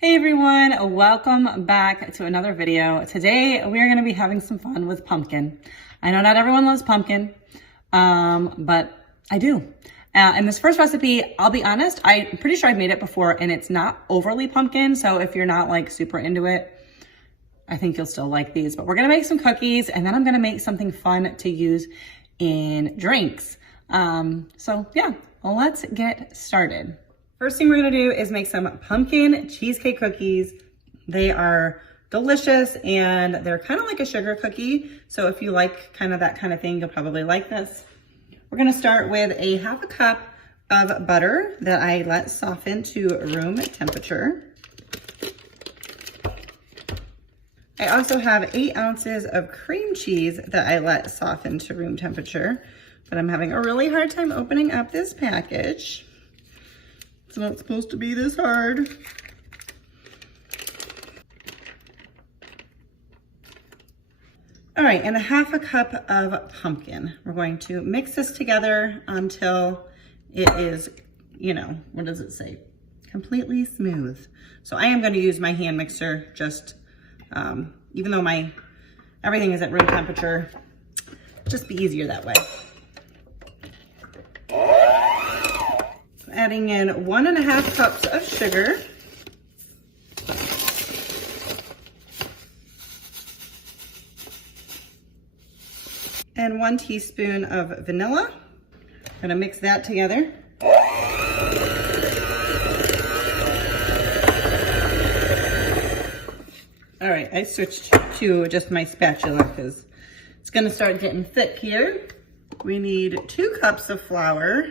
Hey everyone, welcome back to another video. Today we are going to be having some fun with pumpkin. I know not everyone loves pumpkin, but I do. And this first recipe, I'll be honest, I'm pretty sure I've made it before and it's not overly pumpkin. So if you're not like super into it, I think you'll still like these. But we're going to make some cookies and then I'm going to make something fun to use in drinks. So yeah, let's get started. First thing we're gonna do is make some pumpkin cheesecake cookies. They are delicious and they're kind of like a sugar cookie. So if you like kind of that kind of thing, you'll probably like this. We're gonna start with a half a cup of butter that I let soften to room temperature. I also have 8 ounces of cream cheese that I let soften to room temperature, but I'm having a really hard time opening up this package. It's not supposed to be this hard. All right, and a half a cup of pumpkin. We're going to mix this together until it is, what does it say? Completely smooth. So I am going to use my hand mixer just, even though everything is at room temperature, just be easier that way. Adding in 1.5 cups of sugar. And 1 teaspoon of vanilla. I'm gonna mix that together. All right, I switched to just my spatula because it's gonna start getting thick here. We need 2 cups of flour.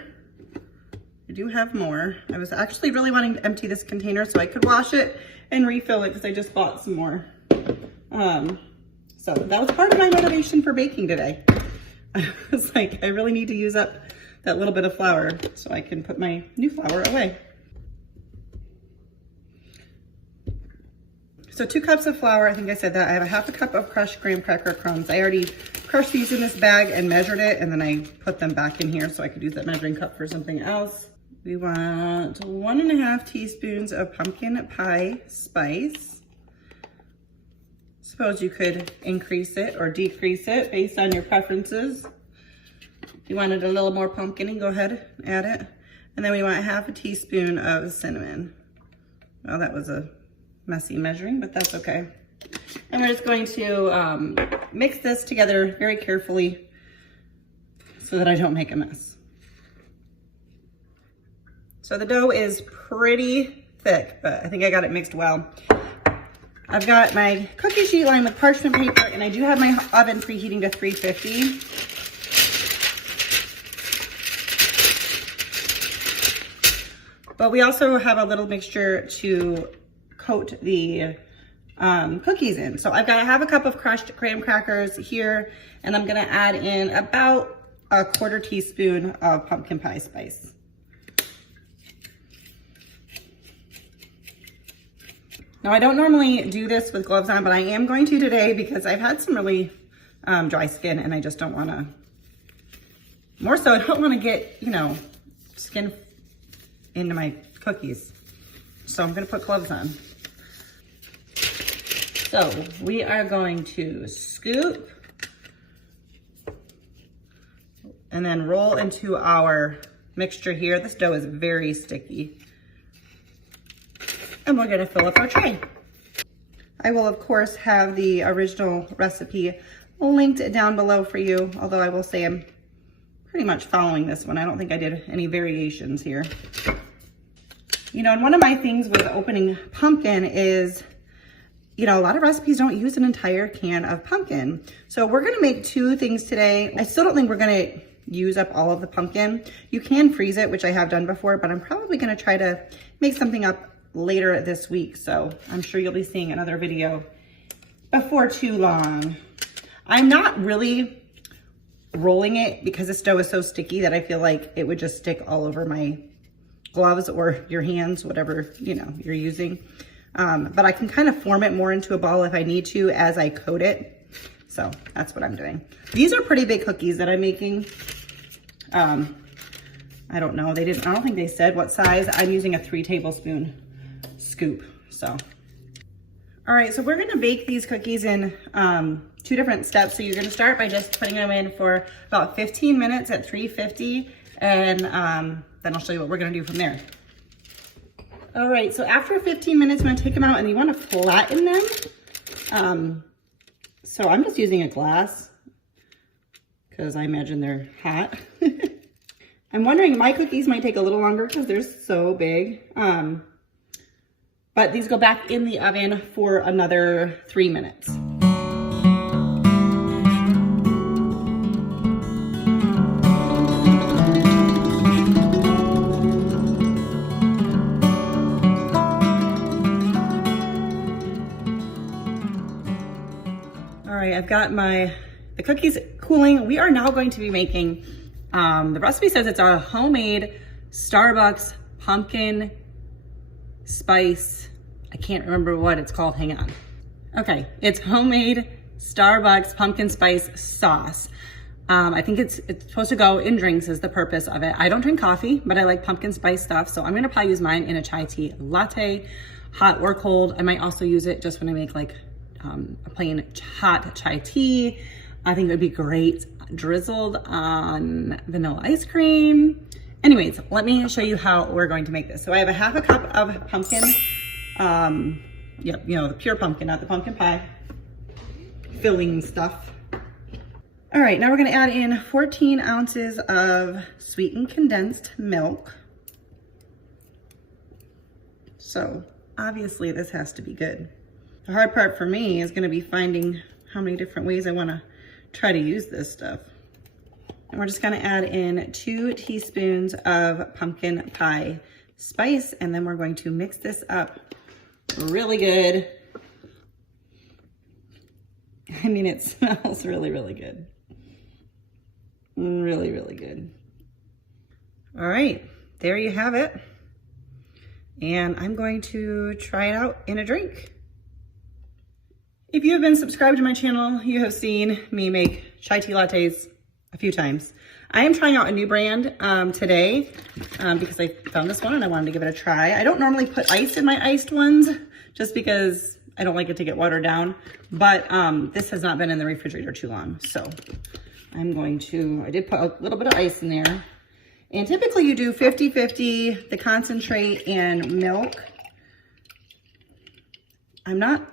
I do have more. I was actually really wanting to empty this container so I could wash it and refill it because I just bought some more. So that was part of my motivation for baking today. I was like, I really need to use up that little bit of flour so I can put my new flour away. So 2 cups of flour, I think I said that. I have a half a cup of crushed graham cracker crumbs. I already crushed these in this bag and measured it, and then I put them back in here so I could use that measuring cup for something else. We want 1.5 teaspoons of pumpkin pie spice. Suppose you could increase it or decrease it based on your preferences. If you wanted a little more pumpkin-y, go ahead and add it. And then we want 1/2 teaspoon of cinnamon. Well, that was a messy measuring, but that's okay. And we're just going to mix this together very carefully so that I don't make a mess. So the dough is pretty thick, but I think I got it mixed well. I've got my cookie sheet lined with parchment paper, and I do have my oven preheating to 350. But we also have a little mixture to coat the cookies in. So I've got 1/2 cup of crushed graham crackers here, and I'm gonna add in about 1/4 teaspoon of pumpkin pie spice. Now I don't normally do this with gloves on, but I am going to today because I've had some really dry skin and I just don't wanna, more so I don't wanna get, skin into my cookies. So I'm gonna put gloves on. So we are going to scoop and then roll into our mixture here. This dough is very sticky. And we're gonna fill up our tray. I will of course have the original recipe linked down below for you, although I will say I'm pretty much following this one. I don't think I did any variations here. And one of my things with opening pumpkin is, a lot of recipes don't use an entire can of pumpkin. So we're gonna make 2 things today. I still don't think we're gonna use up all of the pumpkin. You can freeze it, which I have done before, but I'm probably gonna try to make something up later this week. So I'm sure you'll be seeing another video before too long. I'm not really rolling it because this dough is so sticky that I feel like it would just stick all over my gloves or your hands, whatever, you're using. But I can kind of form it more into a ball if I need to as I coat it. So that's what I'm doing. These are pretty big cookies that I'm making. I don't know, I don't think they said what size. I'm using a 3 tablespoon scoop. So, all right, so we're gonna bake these cookies in 2 different steps. So you're gonna start by just putting them in for about 15 minutes at 350, and then I'll show you what we're gonna do from there. All right, so after 15 minutes, I'm gonna take them out, and you wanna flatten them. So I'm just using a glass because I imagine they're hot. I'm wondering, my cookies might take a little longer because they're so big. But these go back in the oven for another 3 minutes. All right, I've got the cookies cooling. We are now going to be making, the recipe says it's a homemade Starbucks pumpkin spice. I can't remember what it's called, hang on. Okay, it's homemade Starbucks pumpkin spice sauce. I think it's supposed to go in drinks is the purpose of it. I don't drink coffee, but I like pumpkin spice stuff. So I'm gonna probably use mine in a chai tea latte, hot or cold. I might also use it just when I make like a plain hot chai tea. I think it would be great drizzled on vanilla ice cream. Anyways, let me show you how we're going to make this. So I have a half a cup of pumpkin, the pure pumpkin, not the pumpkin pie filling stuff. All right, now we're gonna add in 14 ounces of sweetened condensed milk. So obviously this has to be good. The hard part for me is gonna be finding how many different ways I wanna try to use this stuff. And we're just gonna add in 2 teaspoons of pumpkin pie spice, and then we're going to mix this up really good. I mean, it smells really, really good. Really, really good. All right, there you have it. And I'm going to try it out in a drink. If you have been subscribed to my channel, you have seen me make chai tea lattes a few times. I am trying out a new brand today because I found this one and I wanted to give it a try. I don't normally put ice in my iced ones just because I don't like it to get watered down, but this has not been in the refrigerator too long. So I did put a little bit of ice in there. And typically you do 50-50, the concentrate and milk. I'm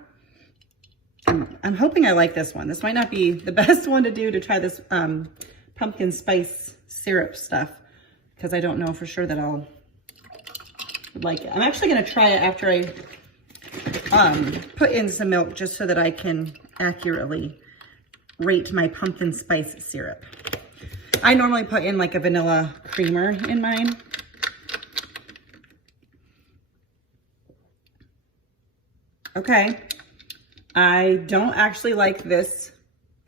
hoping I like this one. This might not be the best one to do to try this pumpkin spice syrup stuff because I don't know for sure that I'll like it. I'm actually gonna try it after I put in some milk just so that I can accurately rate my pumpkin spice syrup. I normally put in like a vanilla creamer in mine. Okay. I don't actually like this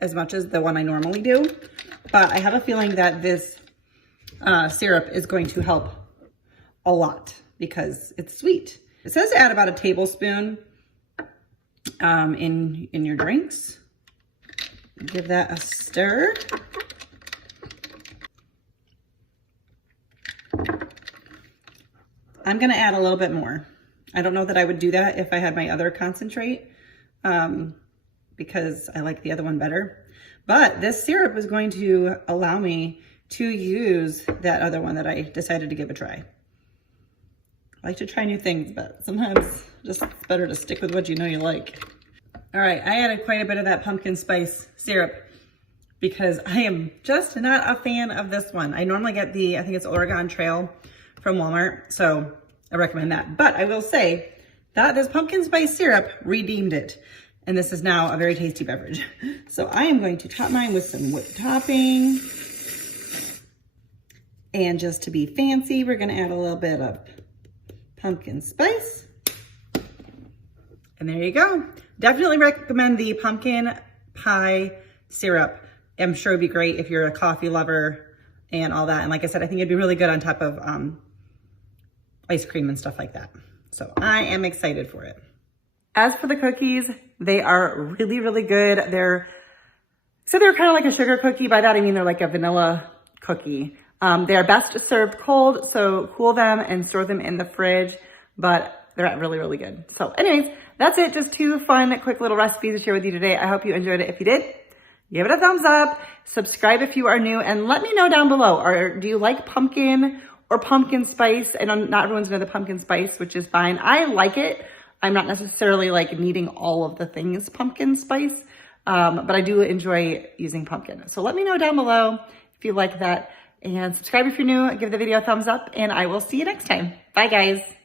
as much as the one I normally do, but I have a feeling that this syrup is going to help a lot because it's sweet. It says to add about a tablespoon in your drinks. Give that a stir. I'm gonna add a little bit more. I don't know that I would do that if I had my other concentrate. Because I like the other one better. But this syrup is going to allow me to use that other one that I decided to give a try. I like to try new things, but sometimes just it's better to stick with what you know you like. All right, I added quite a bit of that pumpkin spice syrup because I am just not a fan of this one. I normally get I think it's Oregon Trail from Walmart, so I recommend that. But I will say that this pumpkin spice syrup redeemed it. And this is now a very tasty beverage. So I am going to top mine with some whipped topping. And just to be fancy, we're gonna add a little bit of pumpkin spice. And there you go. Definitely recommend the pumpkin pie syrup. I'm sure it'd be great if you're a coffee lover and all that. And like I said, I think it'd be really good on top of ice cream and stuff like that. So I am excited for it. As for the cookies, they are really, really good. They're kind of like a sugar cookie. By that, I mean they're like a vanilla cookie. They are best served cold, so cool them and store them in the fridge. But They're really, really good. So anyways, that's it. Just 2 fun, quick little recipes to share with you today. I hope you enjoyed it. If you did, give it a thumbs up, subscribe if you are new, and let me know down below, do you like pumpkin or pumpkin spice? I know not everyone's into the pumpkin spice, which is fine. I like it. I'm not necessarily like needing all of the things pumpkin spice, but I do enjoy using pumpkin. So let me know down below if you like that, and subscribe if you're new, give the video a thumbs up, and I will see you next time. Bye guys.